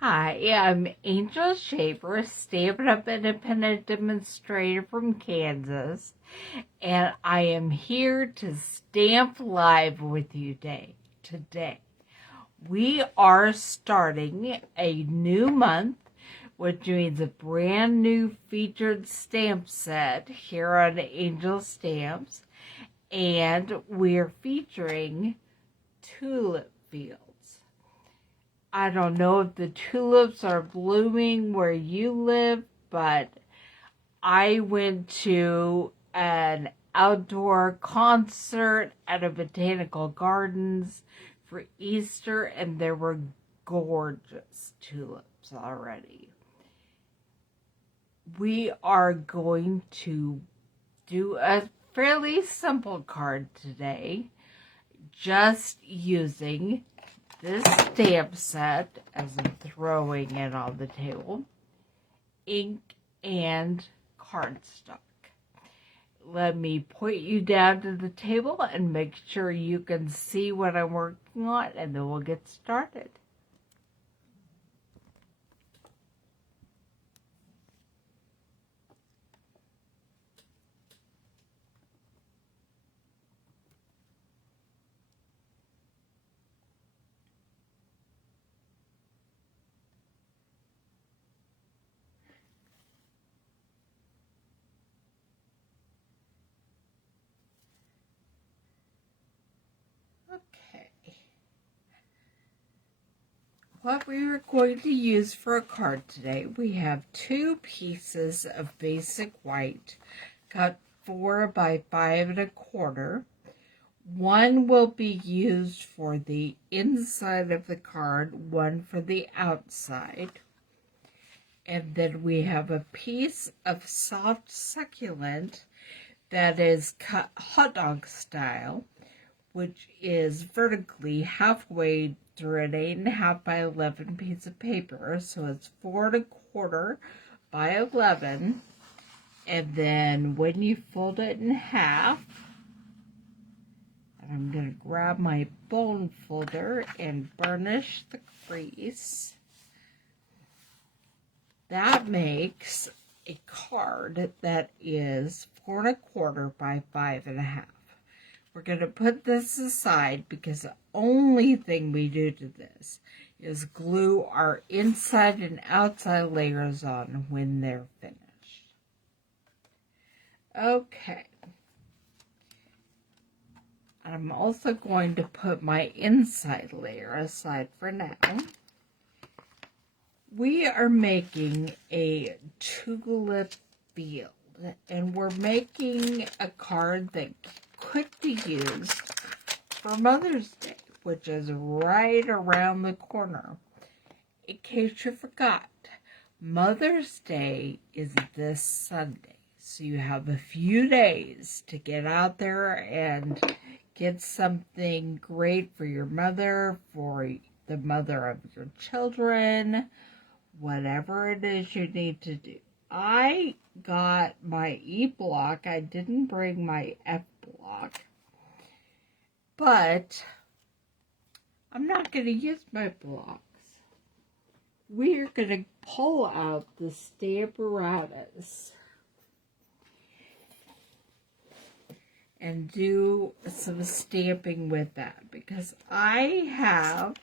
Hi, I'm Angel Shaver, Stampin Up independent demonstrator from Kansas, and I am here to stamp live with you today. We are starting a new month, which means a brand new featured stamp set here on Angel Stamps, and we're featuring tulip fields. I don't know if the tulips are blooming where you live, but I went to an outdoor concert at a botanical gardens for Easter, and there were gorgeous tulips already. We are going to do a fairly simple card today, just using this stamp set, as I'm throwing it on the table, ink and cardstock. Let me point you down to the table and make sure you can see what I'm working on, and then we'll get started. Okay. What we are going to use for a card today, we have 2 pieces of basic white, cut 4 by 5 1/4. One will be used for the inside of the card, one for the outside. And then we have a piece of soft succulent that is cut hot dog style, which is vertically halfway through an 8.5 by 11 piece of paper. So it's 4 1/4 by 11. And then when you fold it in half, and I'm going to grab my bone folder and burnish the crease. That makes a card that is 4 1/4 by 5 1/2. We're going to put this aside because the only thing we do to this is glue our inside and outside layers on when they're finished. Okay. I'm also going to put my inside layer aside for now. We are making a tulip field, and we're making a card that quick to use for Mother's Day, which is right around the corner. In case you forgot, Mother's Day is this Sunday, so you have a few days to get out there and get something great for your mother, for the mother of your children, whatever it is you need to do. I got my E-block. I didn't bring my F-block, but I'm not going to use my blocks. We're going to pull out the Stamparatus and do some stamping with that, because I have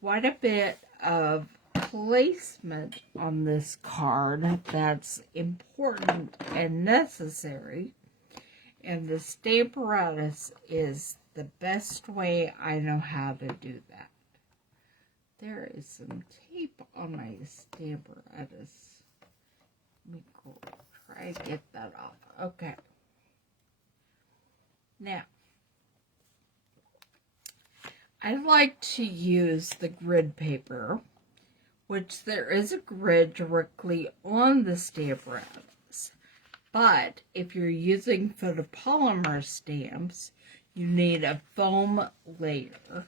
quite a bit of placement on this card that's important and necessary, and the Stamparatus is the best way I know how to do that. There is some tape on my Stamparatus. Let me try to get that off. Okay. Now, I like to use the grid paper, which there is a grid directly on the Stamparatus. But if you're using photopolymer stamps, you need a foam layer.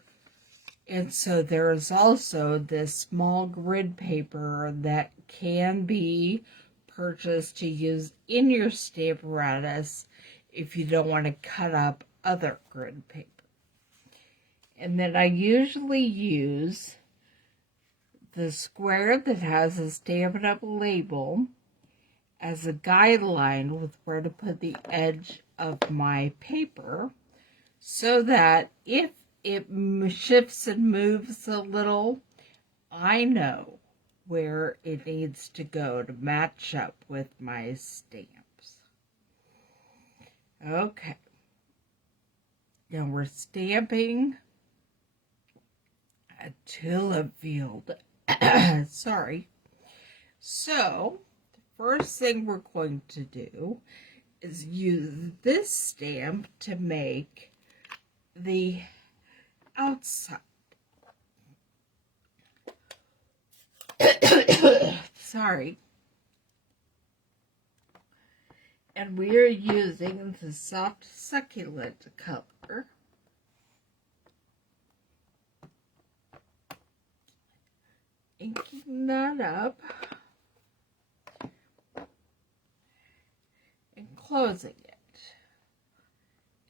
And so there is also this small grid paper that can be purchased to use in your Stamparatus if you don't want to cut up other grid paper. And then I usually use the square that has a Stampin' Up label as a guideline with where to put the edge of my paper, so that if it shifts and moves a little, I know where it needs to go to match up with my stamps. Okay. Now we're stamping a tulip field. Sorry. So, the first thing we're going to do is use this stamp to make the outside. Sorry. And we are using the soft succulent color. Inking that up and closing it.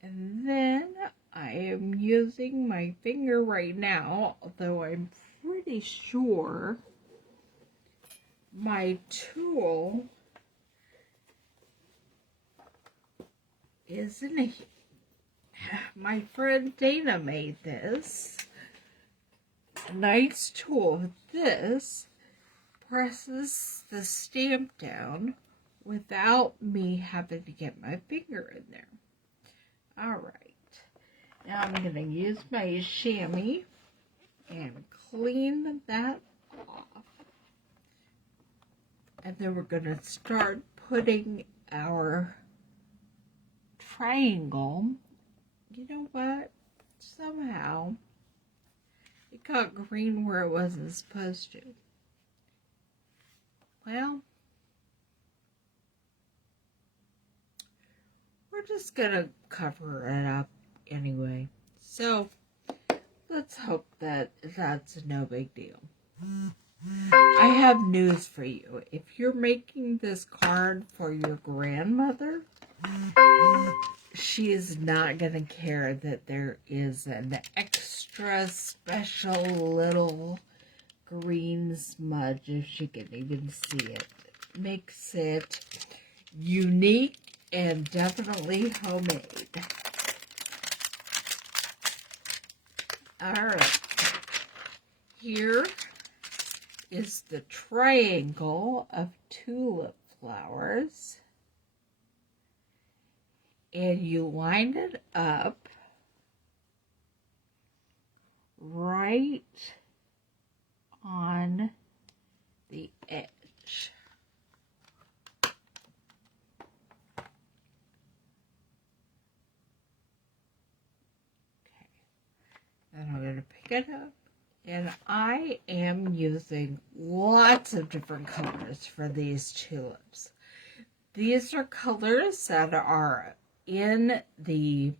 And then I am using my finger right now, although I'm pretty sure my tool isn't it? My friend Dana made this. A nice tool. This presses the stamp down without me having to get my finger in there. Alright. Now I'm going to use my chamois and clean that off. And then we're going to start putting our triangle. You know what? Somehow it got green where it wasn't supposed to. Well, we're just gonna cover it up anyway. So let's hope that that's no big deal. I have news for you. If you're making this card for your grandmother, she is not going to care that there is an extra special little green smudge if she can even see it. Makes it unique and definitely homemade. Alright. Here is the triangle of tulip flowers. And you line it up right on the edge. Okay. Then I'm going to pick it up. And I am using lots of different colors for these tulips. These are colors that are in the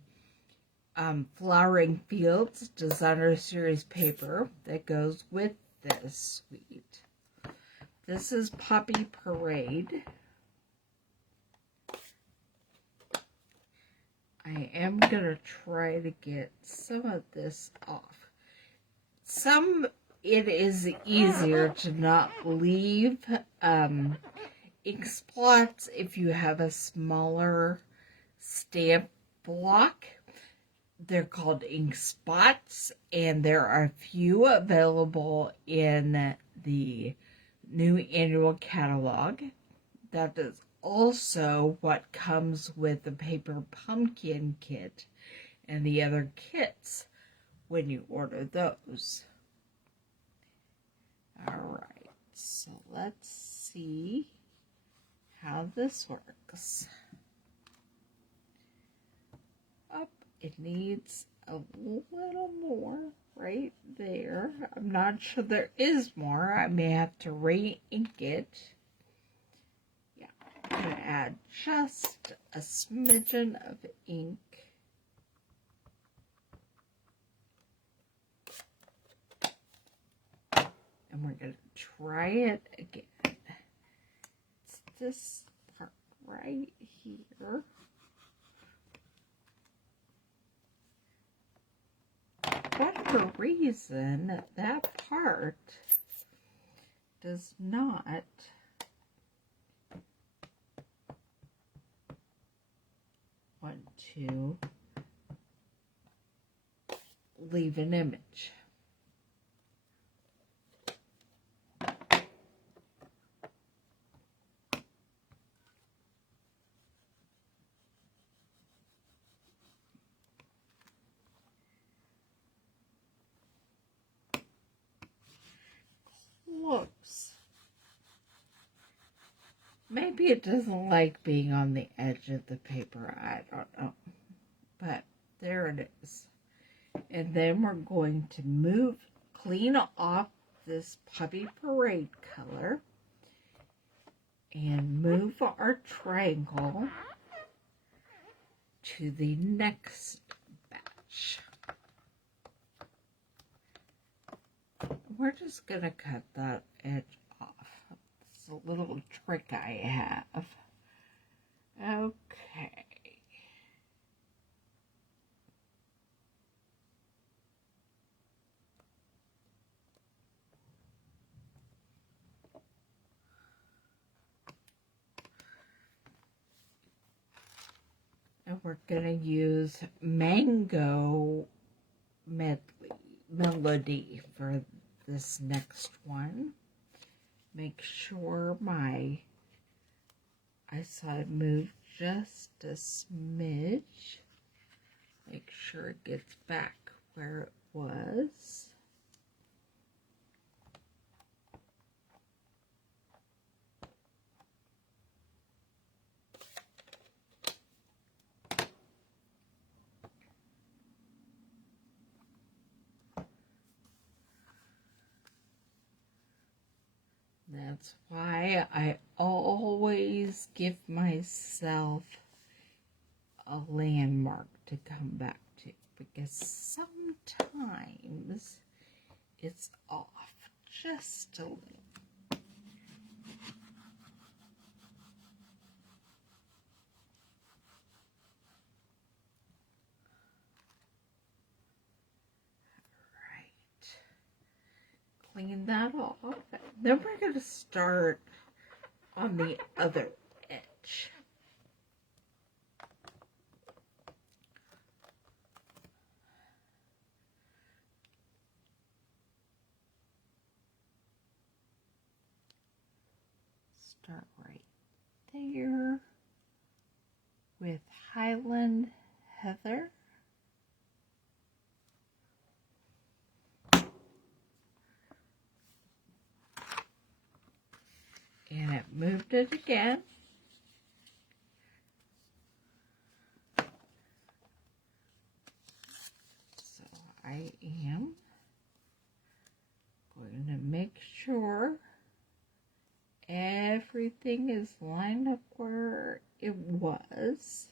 Flowering Fields Designer Series paper that goes with this suite. This is Poppy Parade. I am going to try to get some of this off. It is easier to not leave ink spots if you have a smaller stamp block. They're called ink spots, and there are a few available in the new annual catalog. That is also what comes with the paper pumpkin kit and the other kits when you order those. Alright, so let's see how this works. Up, it needs a little more right there. I'm not sure there is more. I may have to re-ink it. Yeah, I'm going to add just a smidgen of ink. And we're going to try it again. It's this part right here. For whatever reason, that part does not want to leave an image. Whoops. Maybe it doesn't like being on the edge of the paper. I don't know. But there it is. And then we're going to clean off this Puppy Parade color and move our triangle to the next batch. We're just going to cut that edge off. It's a little trick I have. Okay. And we're going to use Mango Melody for this next one. Make sure I saw it move just a smidge. Make sure it gets back where it was. That's why I always give myself a landmark to come back to, because sometimes it's off just a little. Clean that off. Then we're going to start on the other edge. Start right there with Highland Heather. And it moved it again. So I am going to make sure everything is lined up where it was.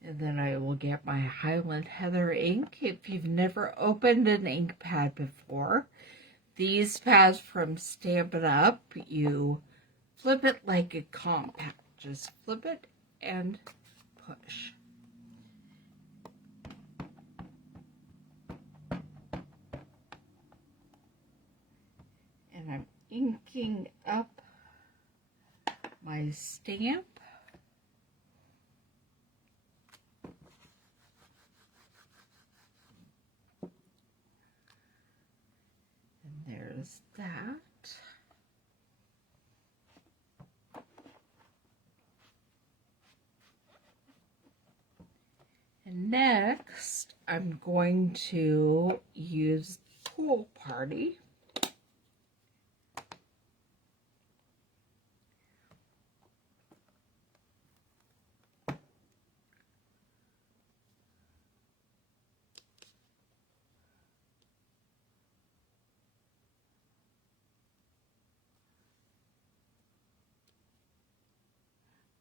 And then I will get my Highland Heather ink. If you've never opened an ink pad before, these pads from Stampin' Up, you flip it like a compact. Just flip it and push. And I'm inking up my stamp. There's that. And next, I'm going to use Pool Party.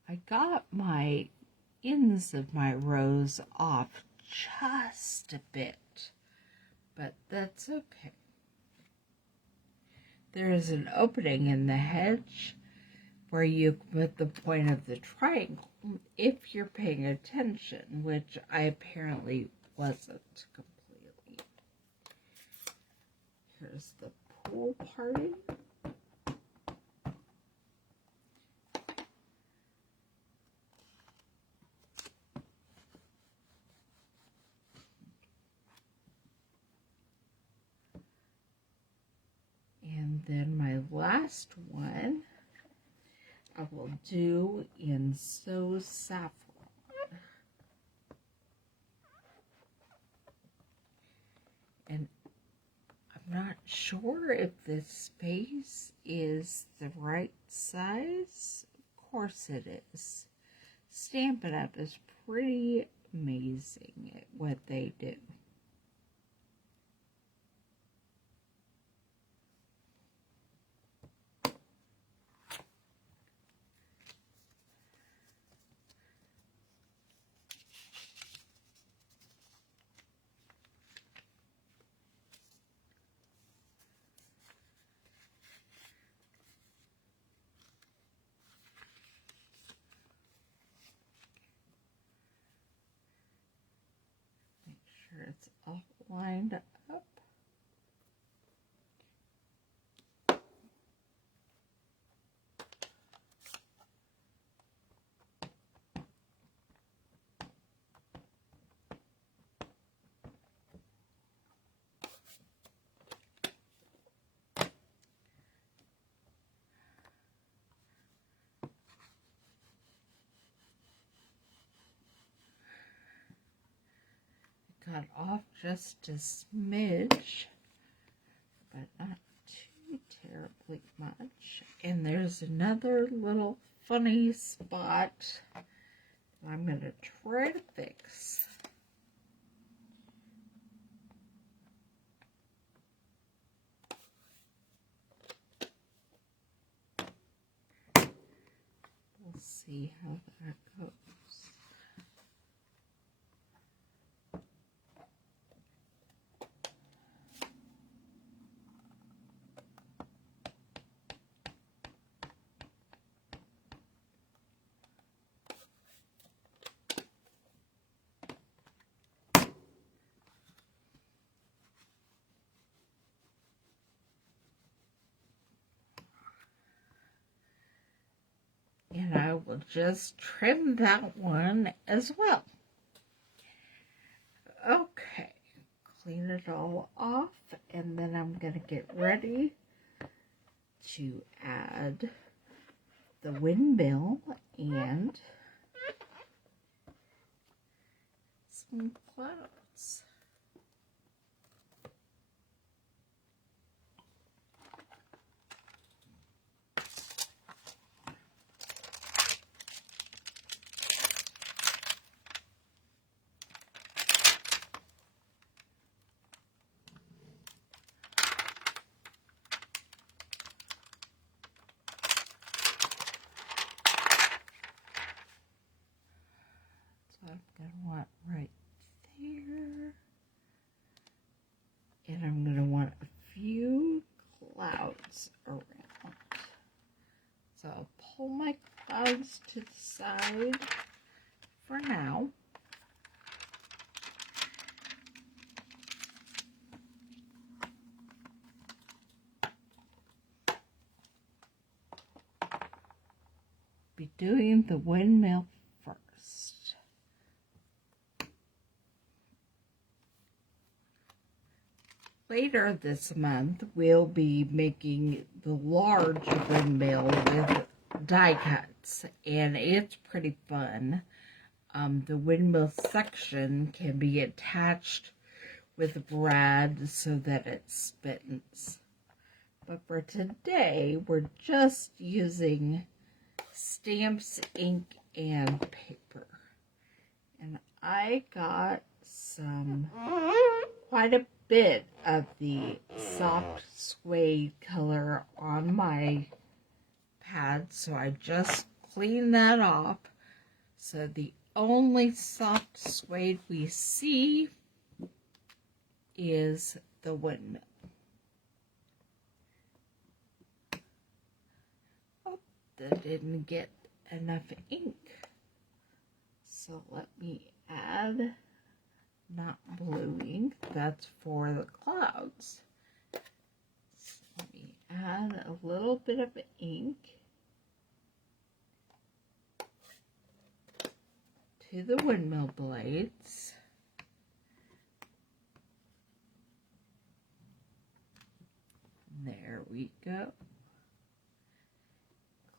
I got my ends of my rose off just a bit, but that's okay. There is an opening in the hedge where you put the point of the triangle if you're paying attention, which I apparently wasn't completely. Here's the pool party. And then my last one I will do in So Saffron. And I'm not sure if this space is the right size. Of course it is. Stampin' Up is pretty amazing at what they do. It's all lined up. Got off just a smidge, but not too terribly much. And there's another little funny spot I'm going to try to fix. We'll see how that goes. And I will just trim that one as well. Okay, clean it all off, and then I'm going to get ready to add the windmill and some clouds. I'm going to want right there. And I'm going to want a few clouds around. So I'll pull my clouds to the side for now. Be doing the windmill first. Later this month, we'll be making the large windmill with die cuts, and it's pretty fun. The windmill section can be attached with a brad so that it spins. But for today, we're just using stamps, ink, and paper. And I got quite a bit of the soft suede color on my pad, so I just cleaned that off. So the only soft suede we see is the windmill. Oh, that didn't get enough ink. So let me add not blue ink, that's for the clouds. bit of ink to the windmill blades. There we go.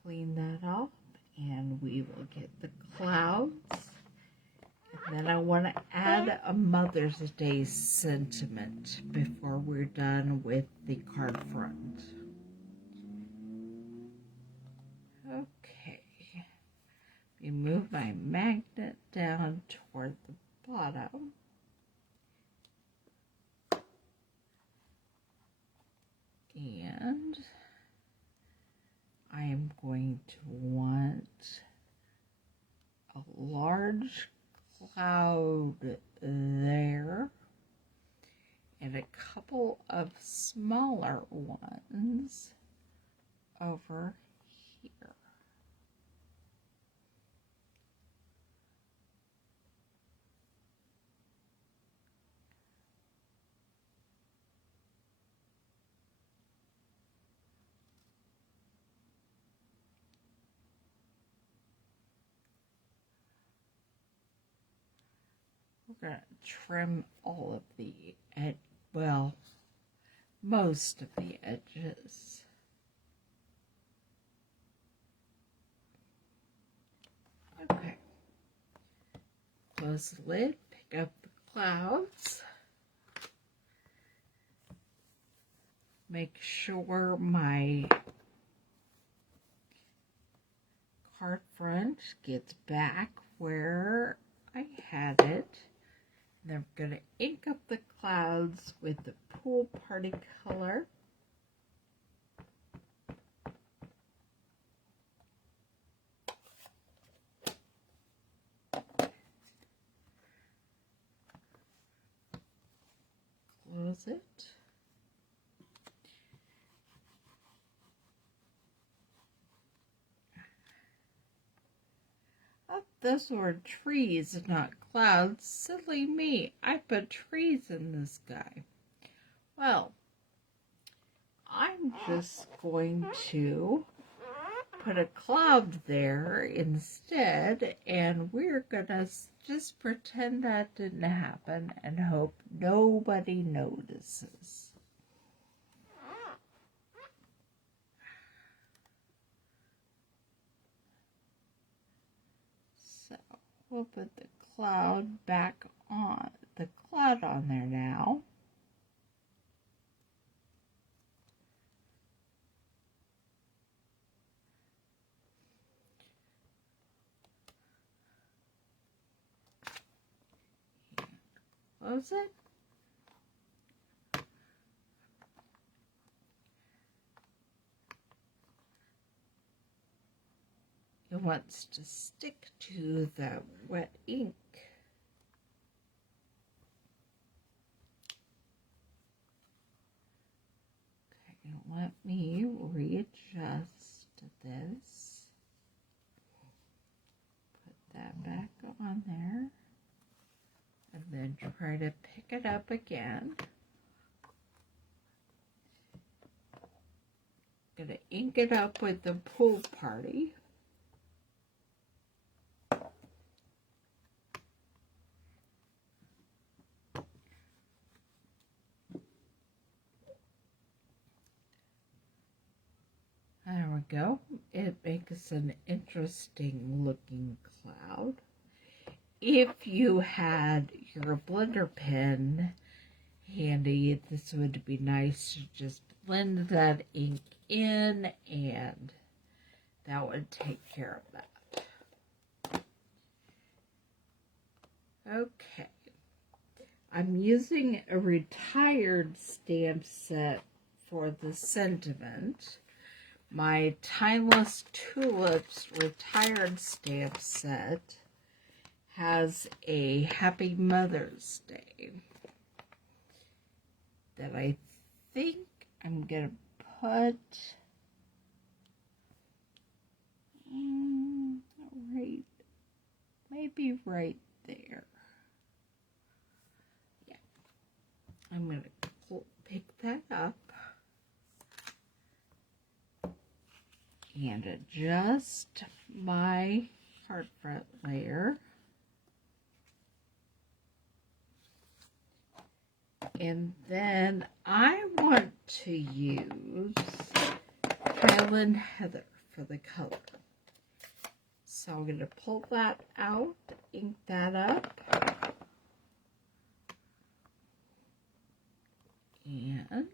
Clean that off, and we will get the clouds. And then I want to add a Mother's Day sentiment before we're done with the card front. Okay. We move my magnet down toward the bottom. And I am going to want a large cloud there and a couple of smaller ones over here. We're going to trim all of the well, most of the edges. Okay. Close the lid, pick up the clouds. Make sure my card front gets back where I had it. And I'm going to ink up the clouds with the pool party color. Close it. Oh, those were trees, not clouds. Silly me. I put trees in the sky. Well, I'm just going to put a cloud there instead, and we're gonna just pretend that didn't happen and hope nobody notices. So we'll put the cloud back on, the cloud on there now. Close it. It wants to stick to the wet ink. Okay, let me readjust this. Put that back on there. And then try to pick it up again. Gonna ink it up with the pool party. There we go. It makes an interesting looking cloud. If you had your blender pen handy, this would be nice to just blend that ink in, and that would take care of that. Okay. I'm using a retired stamp set for the sentiment. My Timeless Tulips retired stamp set has a Happy Mother's Day that I think I'm going to put right, maybe right there. Yeah, I'm going to pick that up and adjust my card front layer. And then I want to use Highland Heather for the color. So I'm going to pull that out, ink that up. And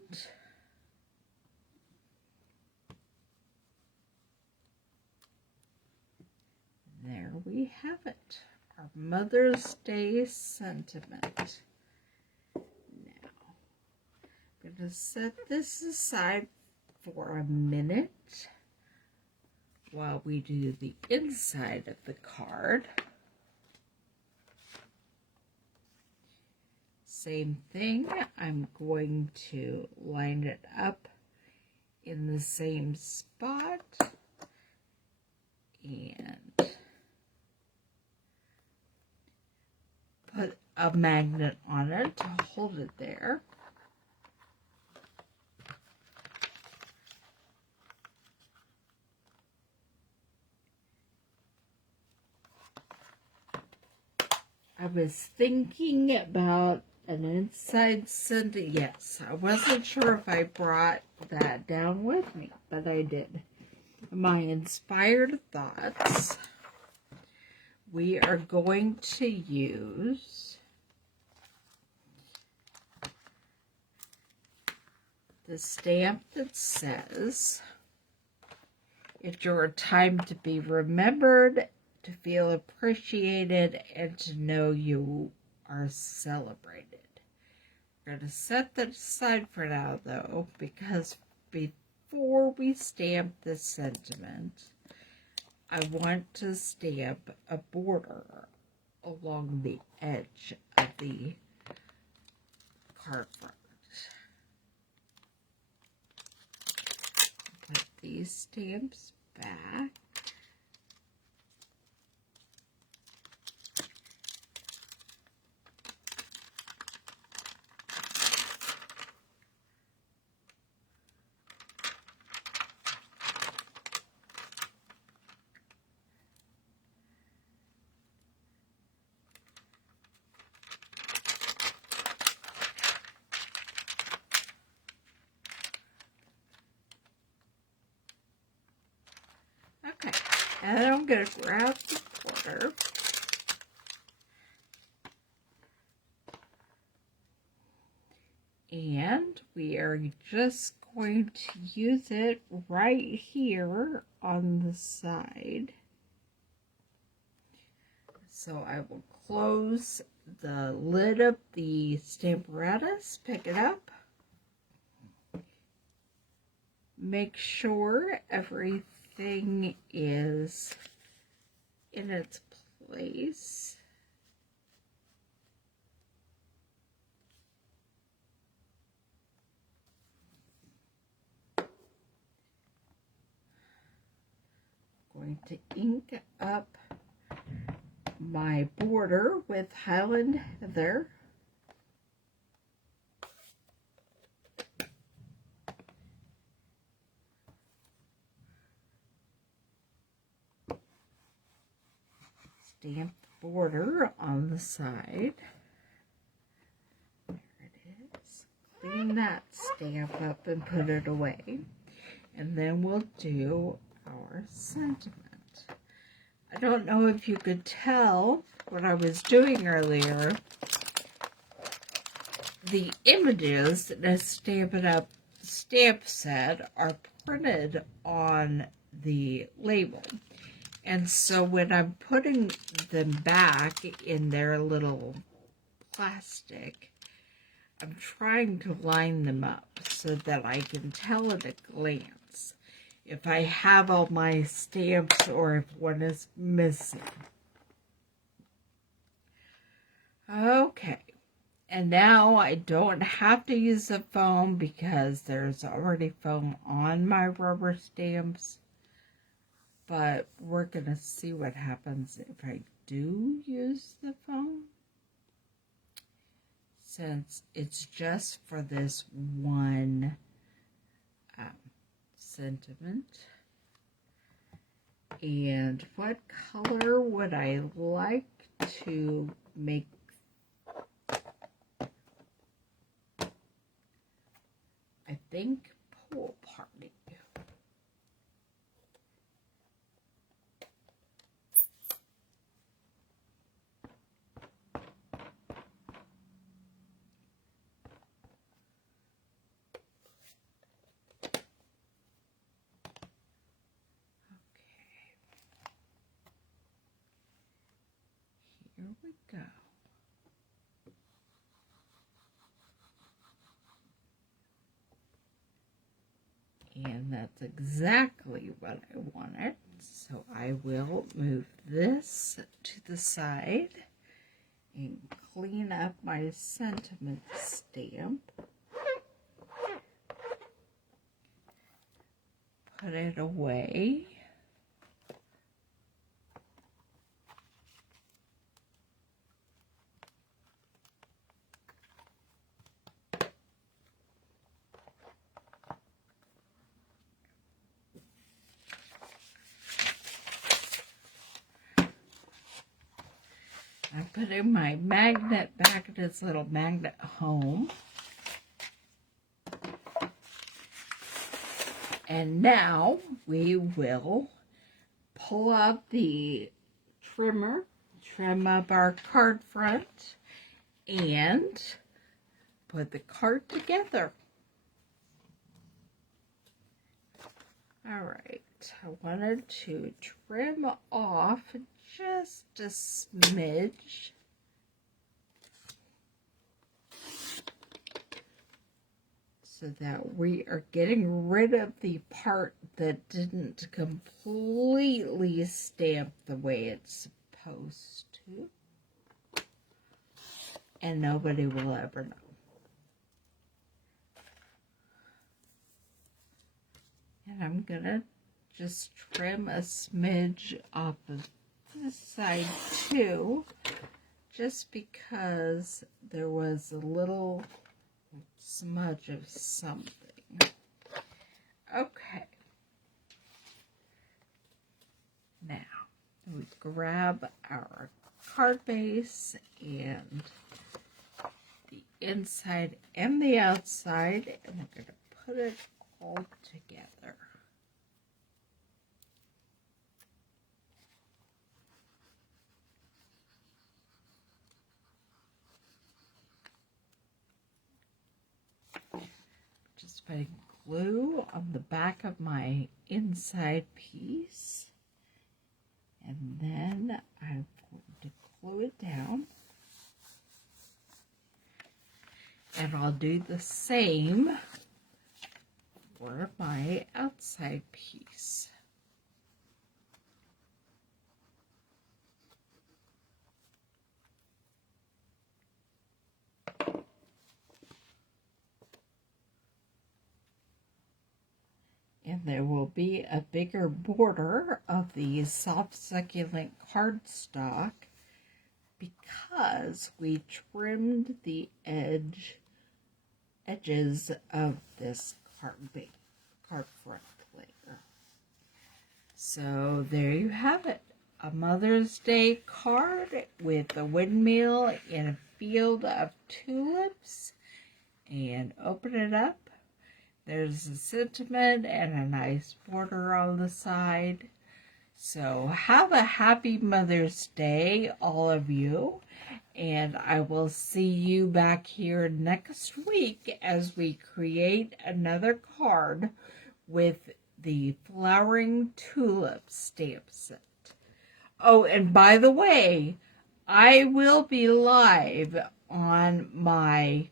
there we have it, our Mother's Day sentiment. Now, I'm going to set this aside for a minute while we do the inside of the card. Same thing, I'm going to line it up in the same spot and put a magnet on it to hold it there. I was thinking about an inside sentiment. Yes, I wasn't sure if I brought that down with me, but I did. My inspired thoughts. We are going to use the stamp that says, "It's your time to be remembered, to feel appreciated, and to know you are celebrated." We're going to set that aside for now, though, because before we stamp this sentiment, I want to stamp a border along the edge of the card front. Put these stamps back. Okay, and then I'm going to grab the border and we are just going to use it right here on the side. So I will close the lid of the Stamparatus, pick it up, make sure everything is in its place. Going to ink up my border with Highland Heather. Stamp the border on the side. There it is. Clean that stamp up and put it away. And then we'll do our sentiment. I don't know if you could tell what I was doing earlier. The images in a Stampin' Up stamp set are printed on the label. And so when I'm putting them back in their little plastic, I'm trying to line them up so that I can tell at a glance if I have all my stamps or if one is missing. Okay, and now I don't have to use the foam because there's already foam on my rubber stamps. But we're going to see what happens if I do use the foam, since it's just for this one sentiment. And what color would I like to make? I think pool party. Here we go. And that's exactly what I wanted. So I will move this to the side and clean up my sentiment stamp. Put it away. I'm putting my magnet back in its little magnet home. And now we will pull out the trimmer, trim up our card front, and put the card together. All right, I wanted to trim off just a smidge. So that we are getting rid of the part that didn't completely stamp the way it's supposed to. And nobody will ever know. And I'm gonna just trim a smidge off of this side too, just because there was a little smudge of something. Okay. Now, we grab our card base and the inside and the outside, and we're going to put it all together. Just putting glue on the back of my inside piece, and then I'm going to glue it down, and I'll do the same for my outside piece. And there will be a bigger border of the soft succulent cardstock because we trimmed the edges of this card front layer. So there you have it. A Mother's Day card with a windmill in a field of tulips. And open it up. There's a sentiment and a nice border on the side. So have a happy Mother's Day, all of you. And I will see you back here next week as we create another card with the flowering tulip stamp set. Oh, and by the way, I will be live on my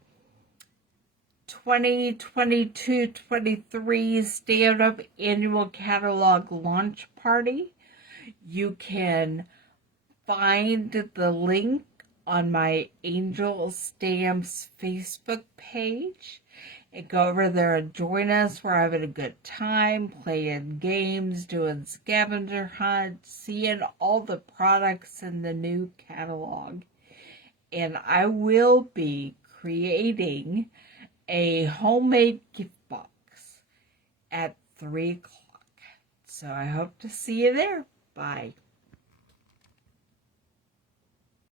2022-23 Stampin' Up Annual Catalog Launch Party. You can find the link on my Angel Stamps Facebook page and go over there and join us. We're having a good time playing games, doing scavenger hunts, seeing all the products in the new catalog. And I will be creating a homemade gift box at 3 o'clock. So I hope to see you there. Bye.